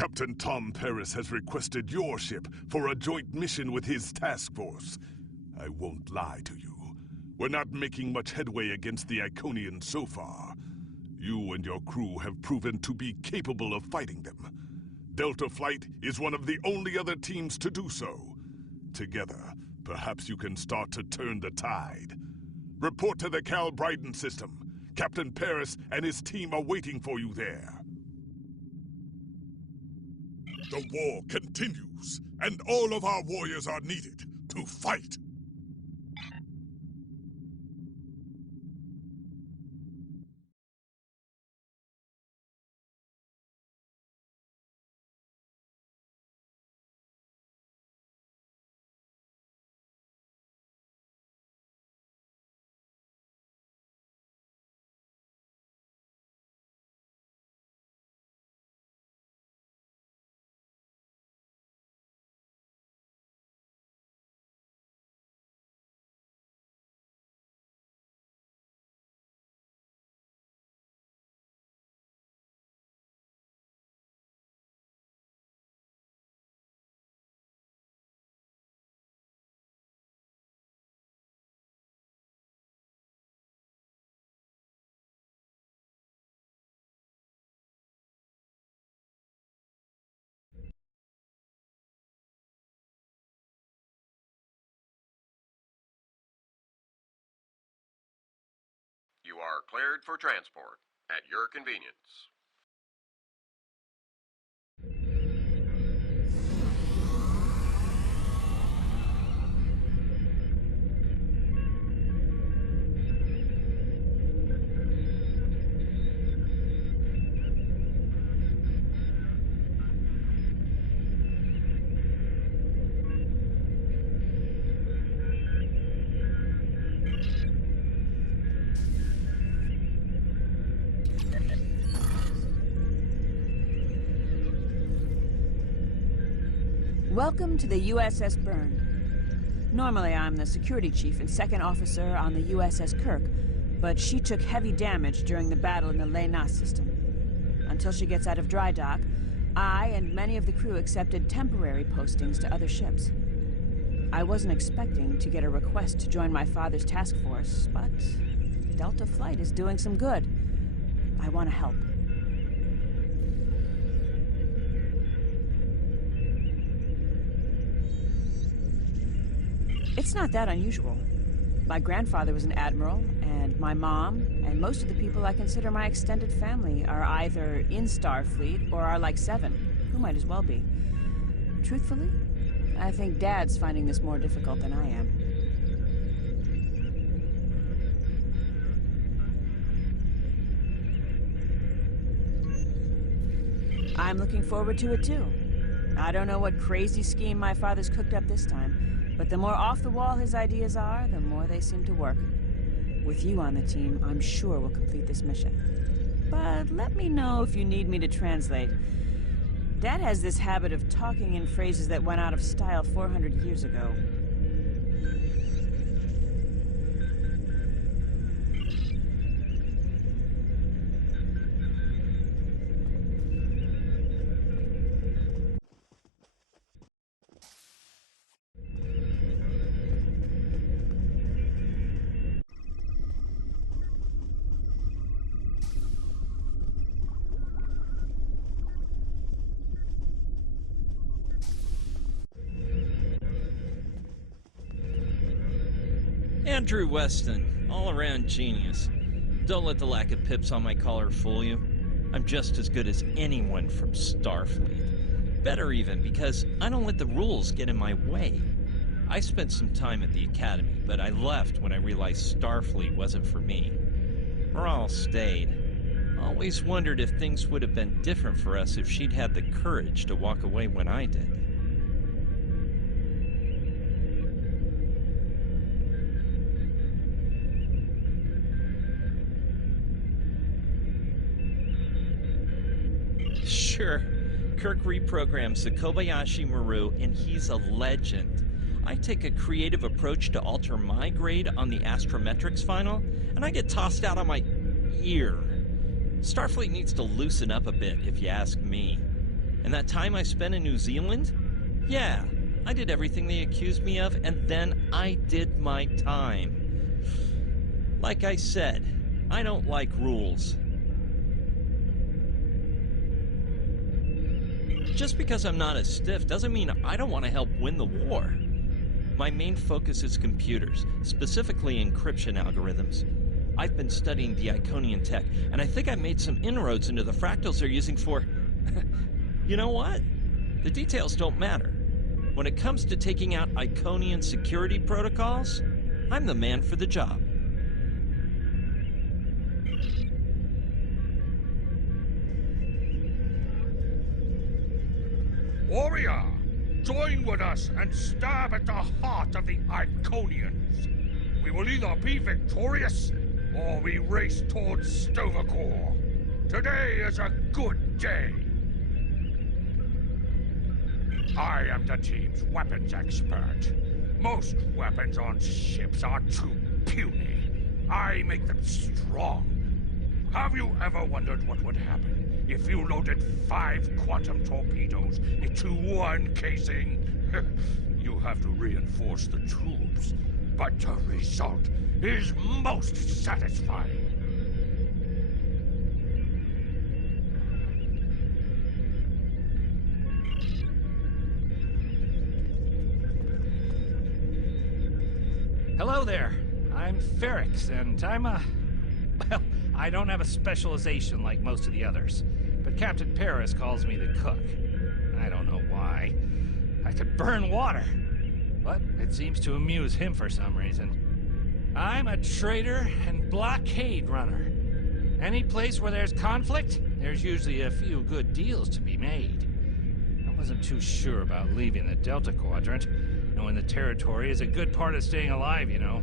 Captain Tom Paris has requested your ship for a joint mission with his task force. I won't lie to you. We're not making much headway against the Iconians so far. You and your crew have proven to be capable of fighting them. Delta Flight is one of the only other teams to do so. Together, perhaps you can start to turn the tide. Report to the Cal Bryden system. Captain Paris and his team are waiting for you there. The war continues, and all of our warriors are needed to fight. You are cleared for transport at your convenience. Welcome to the USS Byrne. Normally I'm the security chief and second officer on the USS Kirk, but she took heavy damage during the battle in the Lena system. Until she gets out of dry dock, I and many of the crew accepted temporary postings to other ships. I wasn't expecting to get a request to join my father's task force, but Delta Flight is doing some good. I want to help. It's not that unusual. My grandfather was an admiral, and my mom, and most of the people I consider my extended family are either in Starfleet or are like Seven, who might as well be. Truthfully, I think Dad's finding this more difficult than I am. I'm looking forward to it too. I don't know what crazy scheme my father's cooked up this time, but the more off-the-wall his ideas are, the more they seem to work. With you on the team, I'm sure we'll complete this mission. But let me know if you need me to translate. Dad has this habit of talking in phrases that went out of style 400 years ago. Andrew Weston, all-around genius. Don't let the lack of pips on my collar fool you. I'm just as good as anyone from Starfleet. Better even, because I don't let the rules get in my way. I spent some time at the Academy, but I left when I realized Starfleet wasn't for me. Morale stayed. Always wondered if things would have been different for us if she'd had the courage to walk away when I did. Sure, Kirk reprograms the Kobayashi Maru, and he's a legend. I take a creative approach to alter my grade on the astrometrics final, and I get tossed out on my ear. Starfleet needs to loosen up a bit, if you ask me. And And that time I spent in New Zealand? Yeah, I did everything they accused me of, and then I did my time. Like I said, I don't like rules. Just because I'm not a stiff doesn't mean I don't want to help win the war. My main focus is computers, specifically encryption algorithms. I've been studying the Iconian tech, and I think I made some inroads into the fractals they're using for... You know what? The details don't matter. When it comes to taking out Iconian security protocols, I'm the man for the job. Warrior, join with us and stab at the heart of the Iconians. We will either be victorious, or we race towards Sto-vo-kor. Today is a good day. I am the team's weapons expert. Most weapons on ships are too puny. I make them strong. Have you ever wondered what would happen if you loaded 5 quantum torpedoes into one casing? You have to reinforce the tubes, but the result is most satisfying. Hello there. I'm Ferrix, and I'm well, I don't have a specialization like most of the others, but Captain Paris calls me the cook. I don't know why. I could burn water, but it seems to amuse him for some reason. I'm a trader and blockade runner. Any place where there's conflict, there's usually a few good deals to be made. I wasn't too sure about leaving the Delta Quadrant. Knowing the territory is a good part of staying alive, you know.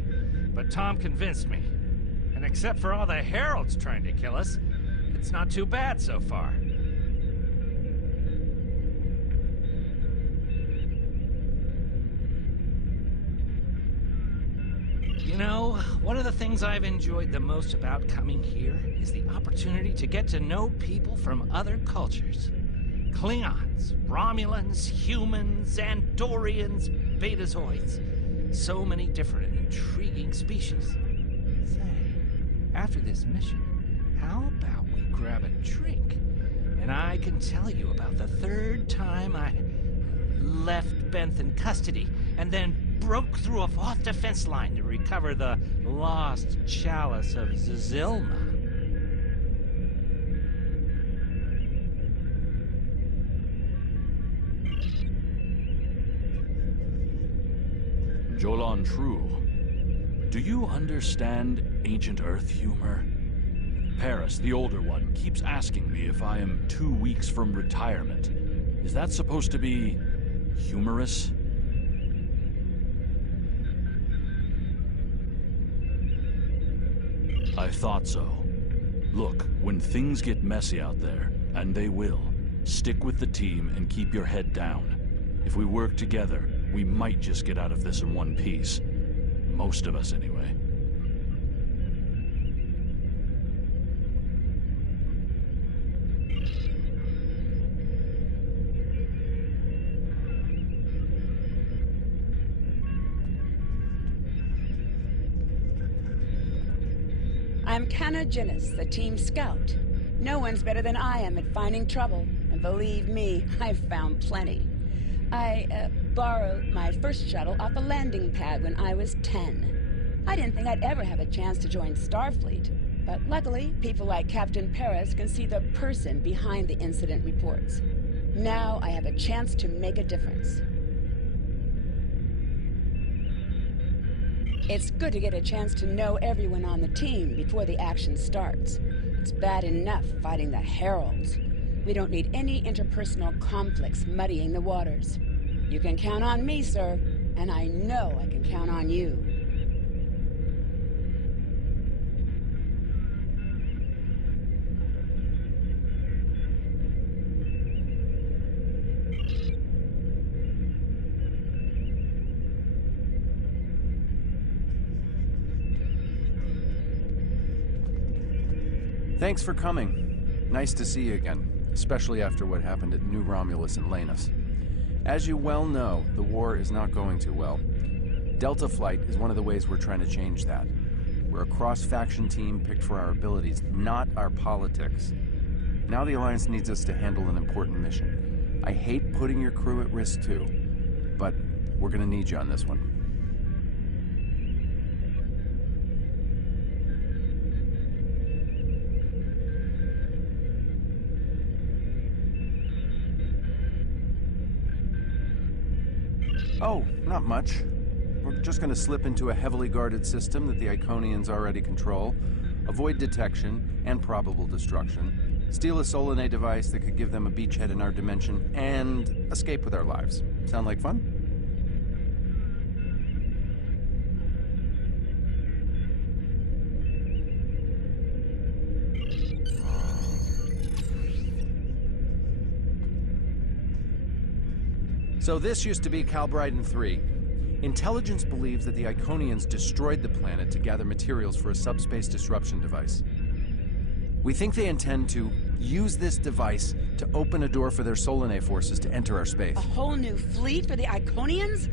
But Tom convinced me. And except for all the heralds trying to kill us, it's not too bad so far. You know, one of the things I've enjoyed the most about coming here is the opportunity to get to know people from other cultures. Klingons, Romulans, humans, Andorians, Betazoids. So many different and intriguing species. Say, after this mission, how about we grab a drink? And I can tell you about the third time I left Benth in custody, and then broke through a Voth defense line to recover the lost chalice of Zazilma. Jolan True, do you understand ancient Earth humor? Paris, the older one, keeps asking me if I am 2 weeks from retirement. Is that supposed to be humorous? I thought so. Look, when things get messy out there, and they will, stick with the team and keep your head down. If we work together, we might just get out of this in one piece. Most of us, anyway. I'm Canna Jinnis, the team scout. No one's better than I am at finding trouble, and believe me, I've found plenty. I borrowed my first shuttle off a landing pad when I was 10. I didn't think I'd ever have a chance to join Starfleet, but luckily, people like Captain Paris can see the person behind the incident reports. Now I have a chance to make a difference. It's good to get a chance to know everyone on the team before the action starts. It's bad enough fighting the Heralds. We don't need any interpersonal conflicts muddying the waters. You can count on me, sir, and I know I can count on you. Thanks for coming. Nice to see you again. especially after what happened at New Romulus and Lanus. As you well know, the war is not going too well. Delta Flight is one of the ways we're trying to change that. We're a cross-faction team picked for our abilities, not our politics. Now the Alliance needs us to handle an important mission. I hate putting your crew at risk too, but we're gonna need you on this one. Oh, not much. We're just going to slip into a heavily guarded system that the Iconians already control, avoid detection and probable destruction, steal a Solanae device that could give them a beachhead in our dimension, and escape with our lives. Sound like fun? So this used to be Calbryden 3. Intelligence believes that the Iconians destroyed the planet to gather materials for a subspace disruption device. We think they intend to use this device to open a door for their Solanae forces to enter our space. A whole new fleet for the Iconians?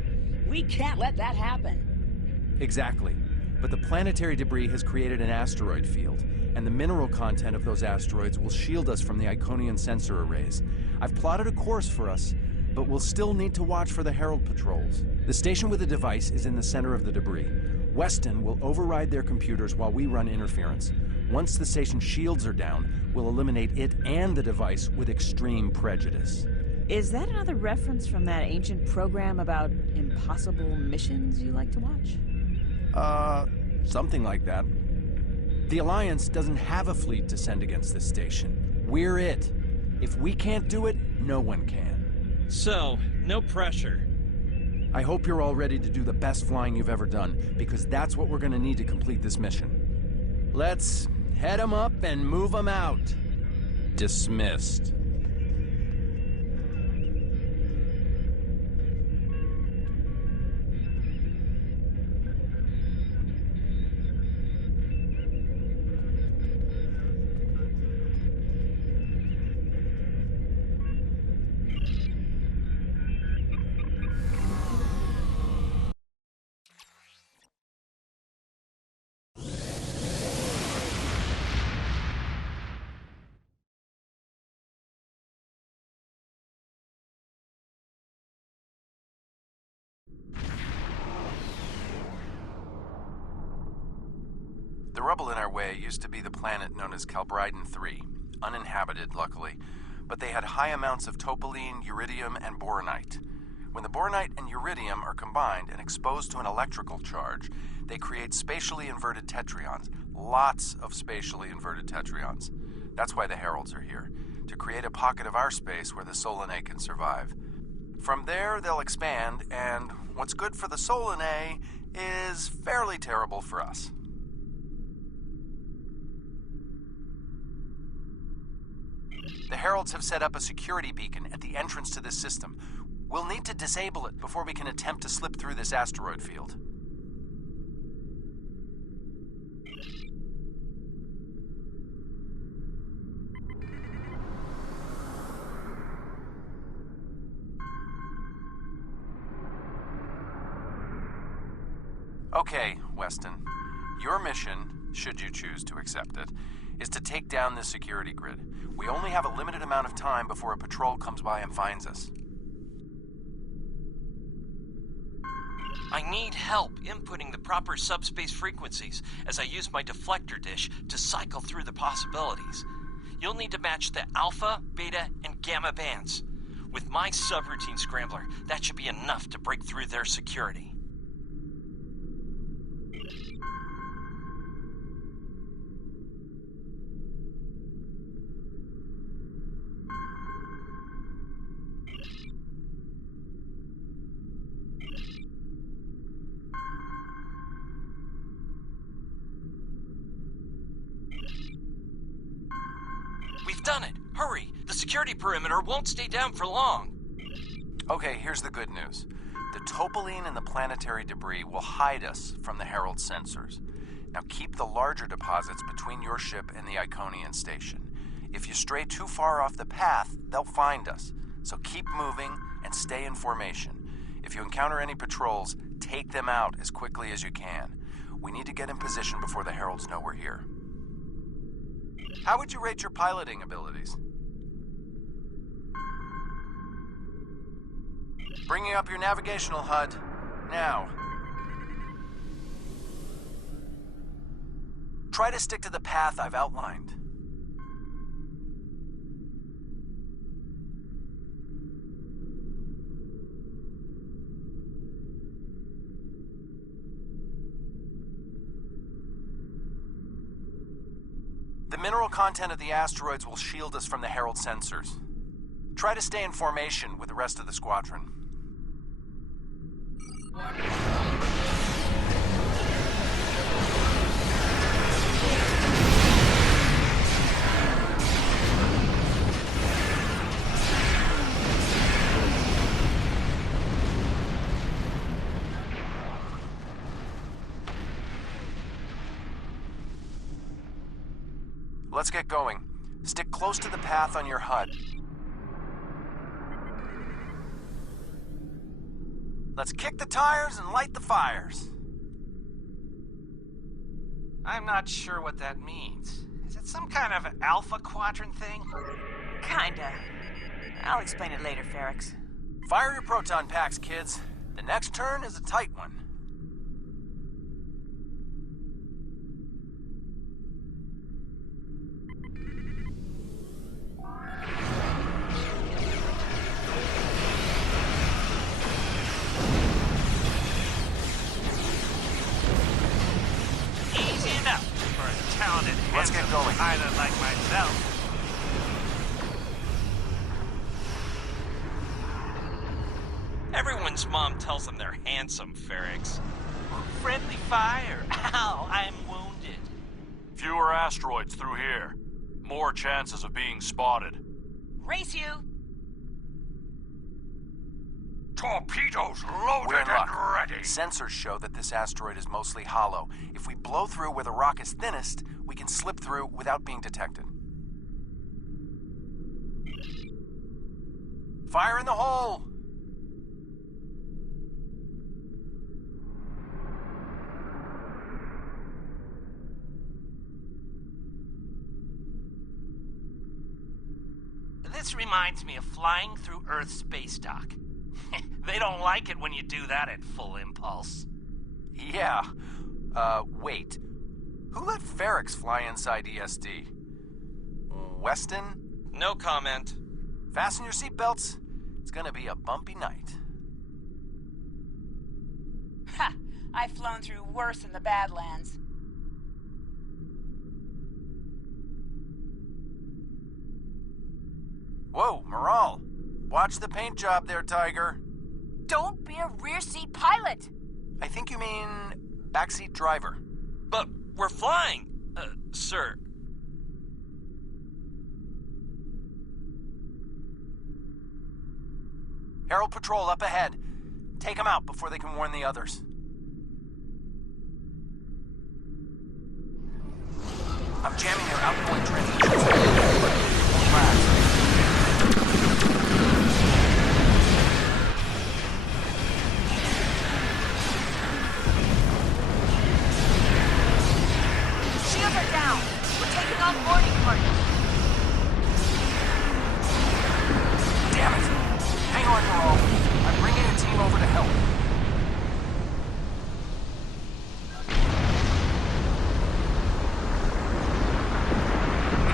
We can't let that happen. Exactly. But the planetary debris has created an asteroid field, and the mineral content of those asteroids will shield us from the Iconian sensor arrays. I've plotted a course for us, but we'll still need to watch for the Herald patrols. The station with the device is in the center of the debris. Weston will override their computers while we run interference. Once the station's shields are down, we'll eliminate it and the device with extreme prejudice. Is that another reference from that ancient program about impossible missions you like to watch? Something like that. The Alliance doesn't have a fleet to send against this station. We're it. If we can't do it, no one can. So, no pressure. I hope you're all ready to do the best flying you've ever done, because that's what we're gonna need to complete this mission. Let's head them up and move them out. Dismissed. The rubble in our way used to be the planet known as Calbryden 3, uninhabited, luckily, but they had high amounts of topoline, uridium, and boronite. When the boronite and uridium are combined and exposed to an electrical charge, they create spatially inverted tetrions, lots of spatially inverted tetrions. That's why the Heralds are here, to create a pocket of our space where the Solanae can survive. From there, they'll expand, and what's good for the Solanae is fairly terrible for us. The Heralds have set up a security beacon at the entrance to this system. We'll need to disable it before we can attempt to slip through this asteroid field. Okay, Weston. Your mission, should you choose to accept it, is to take down this security grid. We only have a limited amount of time before a patrol comes by and finds us. I need help inputting the proper subspace frequencies as I use my deflector dish to cycle through the possibilities. You'll need to match the alpha, beta, and gamma bands. With my subroutine scrambler, that should be enough to break through their security. We've done it! Hurry! The security perimeter won't stay down for long! Okay, here's the good news. The topoline and the planetary debris will hide us from the Herald sensors. Now keep the larger deposits between your ship and the Iconian station. If you stray too far off the path, they'll find us. So keep moving and stay in formation. If you encounter any patrols, take them out as quickly as you can. We need to get in position before the Heralds know we're here. How would you rate your piloting abilities? Bringing up your navigational HUD. Now. Try to stick to the path I've outlined. The mineral content of the asteroids will shield us from the Herald sensors. Try to stay in formation with the rest of the squadron. Let's get going. Stick close to the path on your HUD. Let's kick the tires and light the fires. I'm not sure what that means. Is it some kind of Alpha Quadrant thing? Kinda. I'll explain it later, Ferrix. Fire your proton packs, kids. The next turn is a tight one. Let's get going. Pilot like myself. Everyone's mom tells them they're handsome, Ferrix. Friendly fire. Ow, I'm wounded. Fewer asteroids through here. More chances of being spotted. Race you! Torpedoes loaded We're in luck. and ready. Sensors show that this asteroid is mostly hollow. If we blow through where the rock is thinnest, we can slip through without being detected. Fire in the hole! This reminds me of flying through Earth's space dock. They don't like it when you do that at full impulse. Yeah. Wait. Who let Ferrix fly inside ESD? Weston? No comment. Fasten your seatbelts. It's gonna be a bumpy night. Ha! I've flown through worse in the Badlands. Whoa, Moral. Watch the paint job there, Tiger. Don't be a rear seat pilot! I think you mean backseat driver. But we're flying, sir. Herald Patrol up ahead. Take them out before they can warn the others. I'm jamming their outgoing transmissions. Shields are down! We're taking on boarding parties! Damn it! Hang on, Moral. I'm bringing a team over to help. We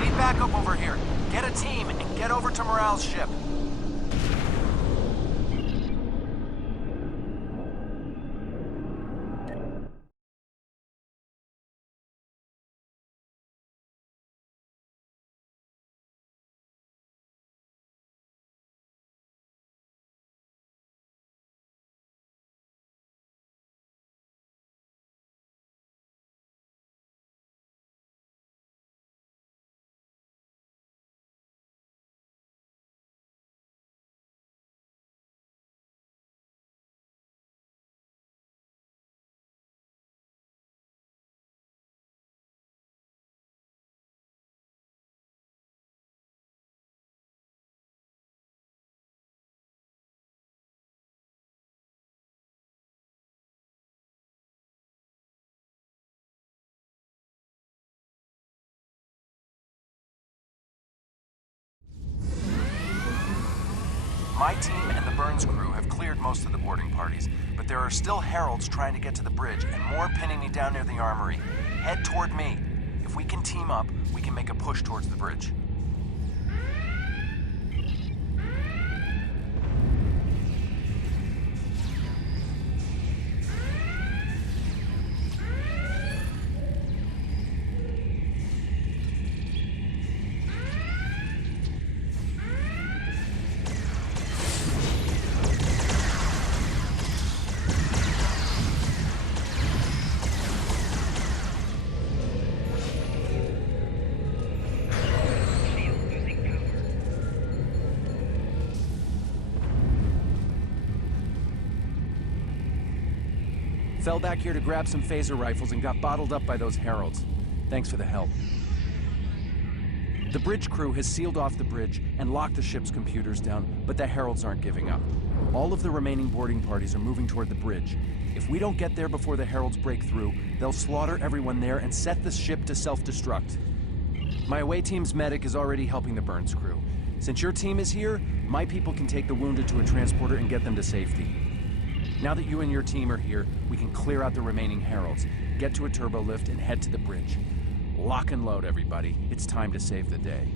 My team and the Burns crew have cleared most of the boarding parties, but there are still heralds trying to get to the bridge and more pinning me down near the armory. Head toward me. If we can team up, we can make a push towards the bridge. Fell back here to grab some phaser rifles and got bottled up by those heralds. Thanks for the help. The bridge crew has sealed off the bridge and locked the ship's computers down, but the heralds aren't giving up. All of the remaining boarding parties are moving toward the bridge. If we don't get there before the heralds break through, they'll slaughter everyone there and set the ship to self-destruct. My away team's medic is already helping the Burns crew. Since your team is here, my people can take the wounded to a transporter and get them to safety. Now that you and your team are here, we can clear out the remaining heralds, get to a turbo lift, and head to the bridge. Lock and load, everybody. It's time to save the day.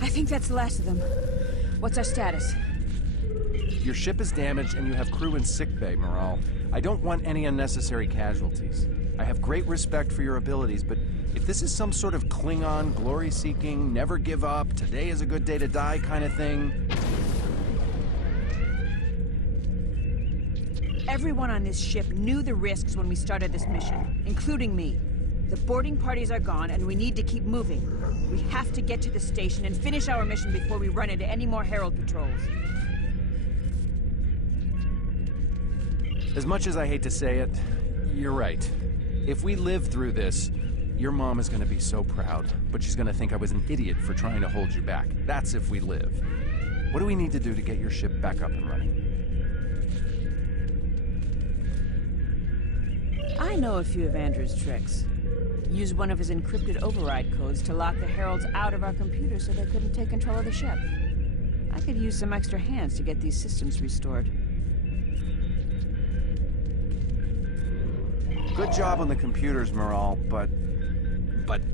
I think that's the last of them. What's our status? Your ship is damaged and you have crew in sickbay, Morale. I don't want any unnecessary casualties. I have great respect for your abilities, but if this is some sort of Klingon, glory-seeking, never give up, today is a good day to die kind of thing... Everyone on this ship knew the risks when we started this mission, including me. The boarding parties are gone, and we need to keep moving. We have to get to the station and finish our mission before we run into any more Herald patrols. As much as I hate to say it, you're right. If we live through this, your mom is gonna be so proud, but she's gonna think I was an idiot for trying to hold you back. That's if we live. What do we need to do to get your ship back up and running? I know a few of Andrew's tricks. Use one of his encrypted override codes to lock the Heralds out of our computers so they couldn't take control of the ship. I could use some extra hands to get these systems restored. Good job on the computers, Morale, but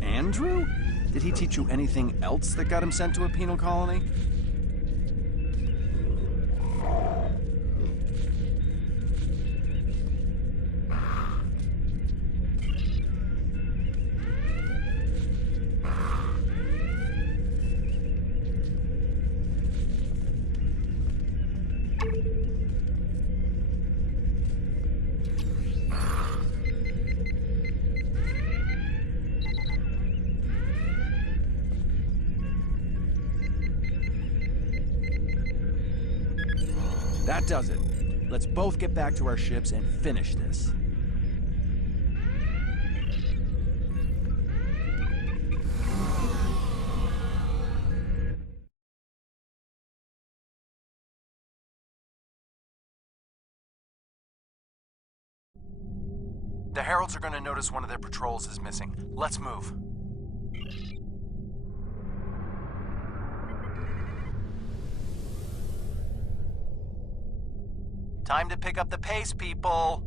Andrew? Did he teach you anything else that got him sent to a penal colony? That does it. Let's both get back to our ships and finish this. The Heralds are going to notice one of their patrols is missing. Let's move. Time to pick up the pace, people!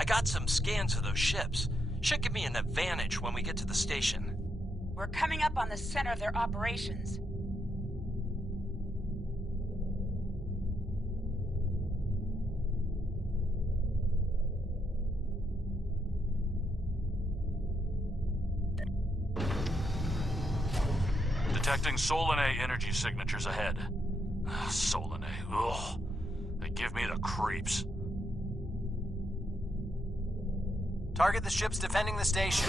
I got some scans of those ships. Should give me an advantage when we get to the station. We're coming up on the center of their operations. Detecting Solanae energy signatures ahead. Solanae, ugh. They give me the creeps. Target the ships defending the station.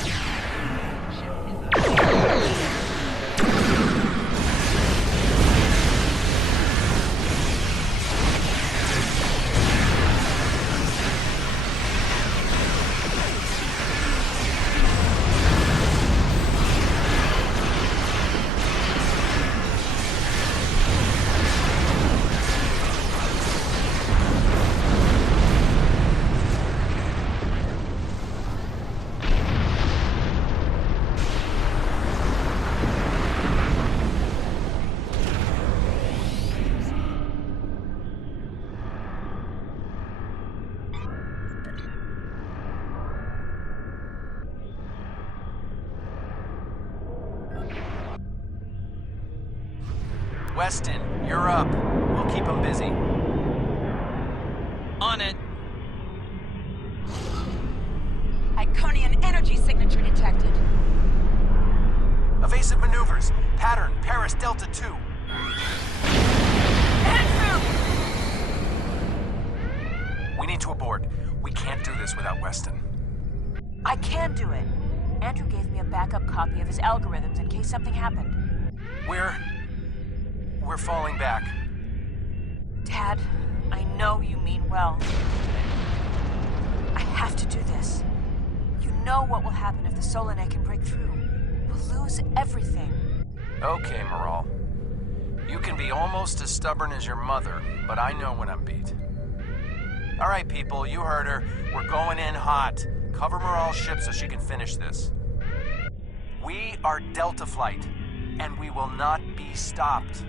Weston, you're up. We'll keep them busy. On it. Iconian energy signature detected. Evasive maneuvers. Pattern, Paris Delta 2. Andrew! We need to abort. We can't do this without Weston. I can do it. Andrew gave me a backup copy of his algorithms in case something happened. We're falling back. Dad, I know you mean well. I have to do this. You know what will happen if the Solanae can break through. We'll lose everything. Okay, Morale. You can be almost as stubborn as your mother, but I know when I'm beat. All right, people, you heard her. We're going in hot. Cover Morale's ship so she can finish this. We are Delta Flight, and we will not be stopped.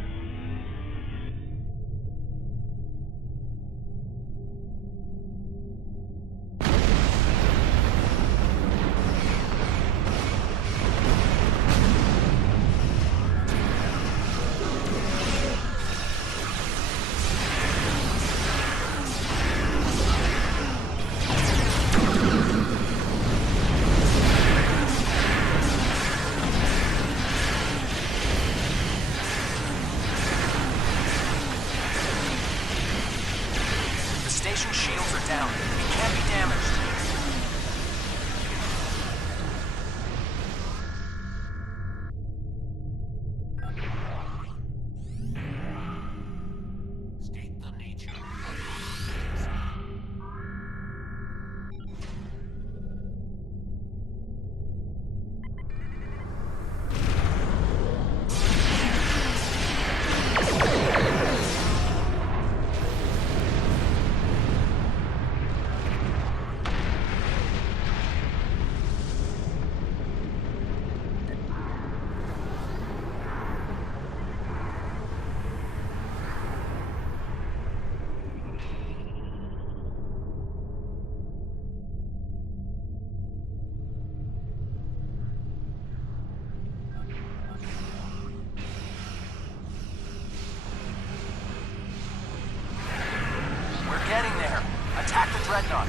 Dreadnought.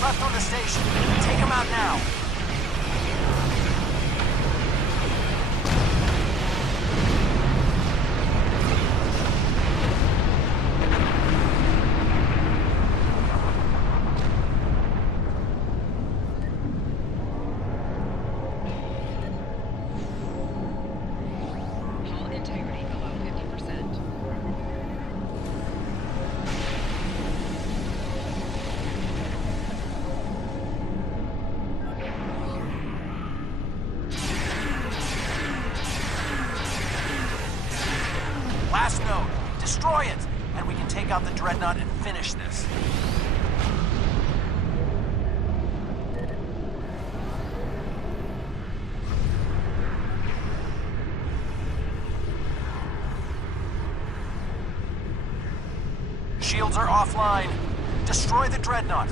Left on the station. Take them out now. Hull integrity below 50%. Last node. Destroy it, and we can take out the Dreadnought and finish this. Shields are offline. Destroy the Dreadnought.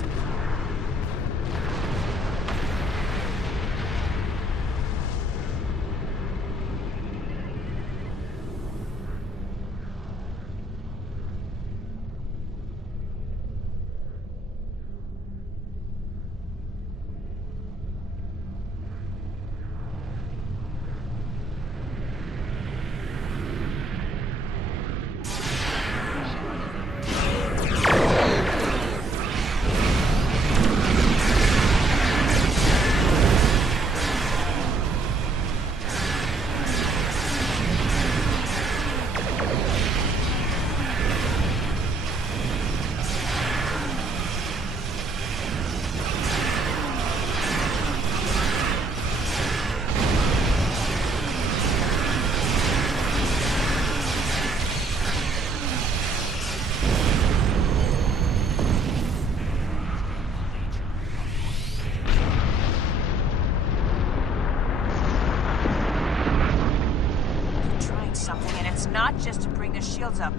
Not just to bring their shields up.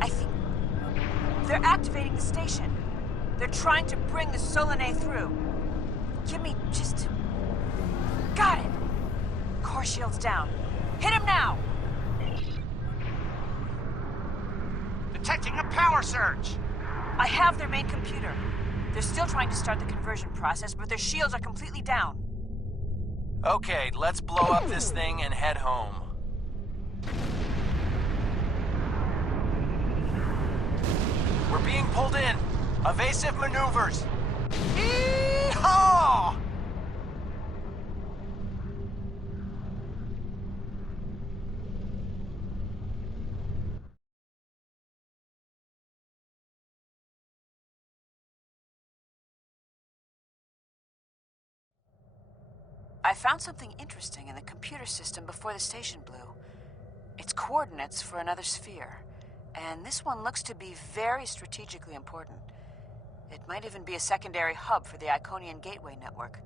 I think they're activating the station. They're trying to bring the Solanae through. Give me just... Got it! Core shields down. Hit him now! Detecting a power surge! I have their main computer. They're still trying to start the conversion process, but their shields are completely down. Okay, let's blow up this thing and head home. We're being pulled in. Evasive maneuvers. Yee-haw! I found something interesting in the computer system before the station blew. It's coordinates for another sphere. And this one looks to be very strategically important. It might even be a secondary hub for the Iconian Gateway network.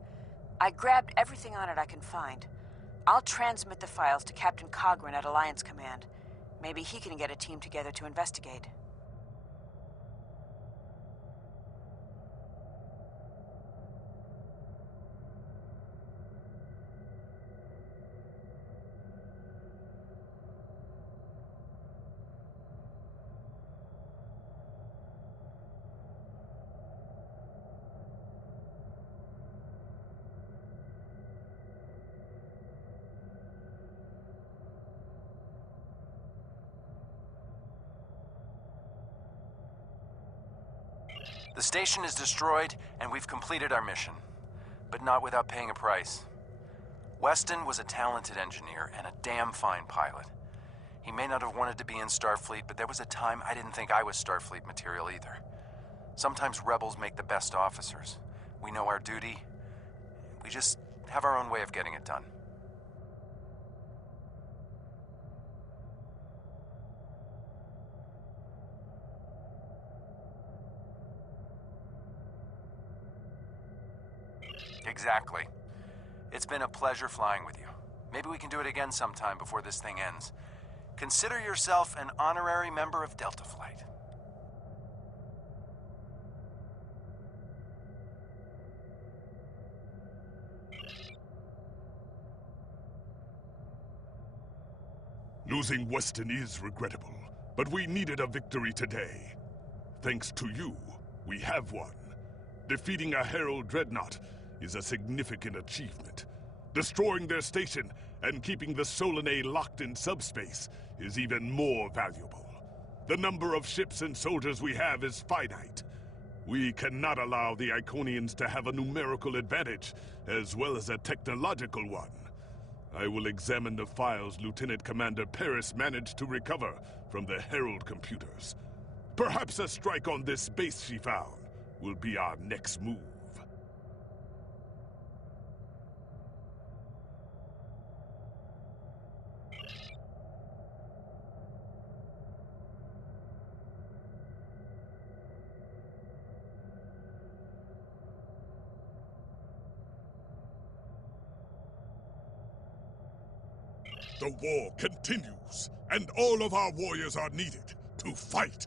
I grabbed everything on it I can find. I'll transmit the files to Captain Cogran at Alliance Command. Maybe he can get a team together to investigate. The station is destroyed, and we've completed our mission. But not without paying a price. Weston was a talented engineer and a damn fine pilot. He may not have wanted to be in Starfleet, but there was a time I didn't think I was Starfleet material either. Sometimes rebels make the best officers. We know our duty. We just have our own way of getting it done. Exactly. It's been a pleasure flying with you. Maybe we can do it again sometime before this thing ends. Consider yourself an honorary member of Delta Flight. Losing Weston is regrettable, but we needed a victory today. Thanks to you, we have won. Defeating a Herald Dreadnought is a significant achievement. Destroying their station and keeping the Solanae locked in subspace is even more valuable. The number of ships and soldiers we have is finite. We cannot allow the Iconians to have a numerical advantage, as well as a technological one. I will examine the files Lieutenant Commander Paris managed to recover from the Herald computers. Perhaps a strike on this base she found will be our next move. The war continues, and all of our warriors are needed to fight.